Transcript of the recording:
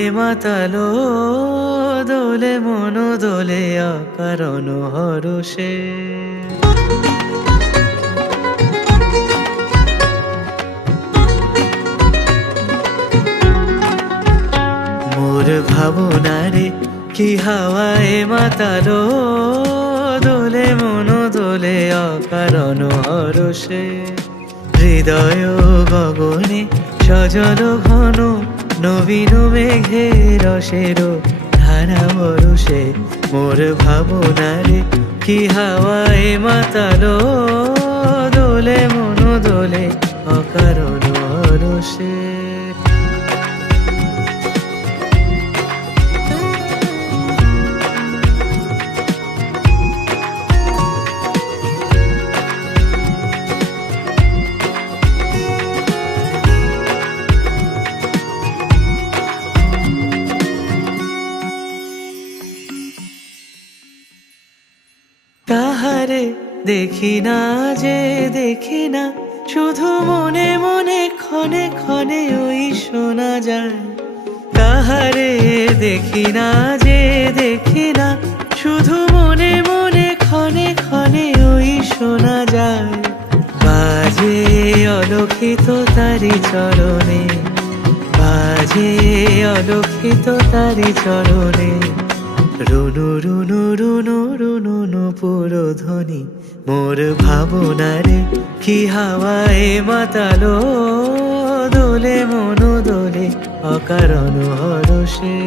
হাওয়ায় মাতালো দোলে মন দোলে অকারণ হরষে। মোর ভাবনারে কি হাওয়ায় মাতালো দোলে মন দোলে অকারণ হরষে। হৃদয় গগনে সজল ঘন নবীন মেঘে রসের ধারা বরষে। মোর ভাবনারে কি হাওয়ায় মাতালো দোলে মন দোলে অকারণ হরষে। তাহারে দেখি না যে দেখি না, শুধু মনে মনে ক্ষণে ক্ষণে ওই শোনা যায়। তাহারে দেখি না যে দেখি না, শুধু মনে মনে ক্ষণে ক্ষণে ওই শোনা যায়। বাজে অলক্ষিত তারি চরণে, বাজে অলক্ষিত তারি চরণে। রুনু রুনু রুনু রুনু নূপুর ধ্বনি। মোর ভাবনারে কি হাওয়ায় মাতালো দোলে মন দোলে অকারণ হরষে।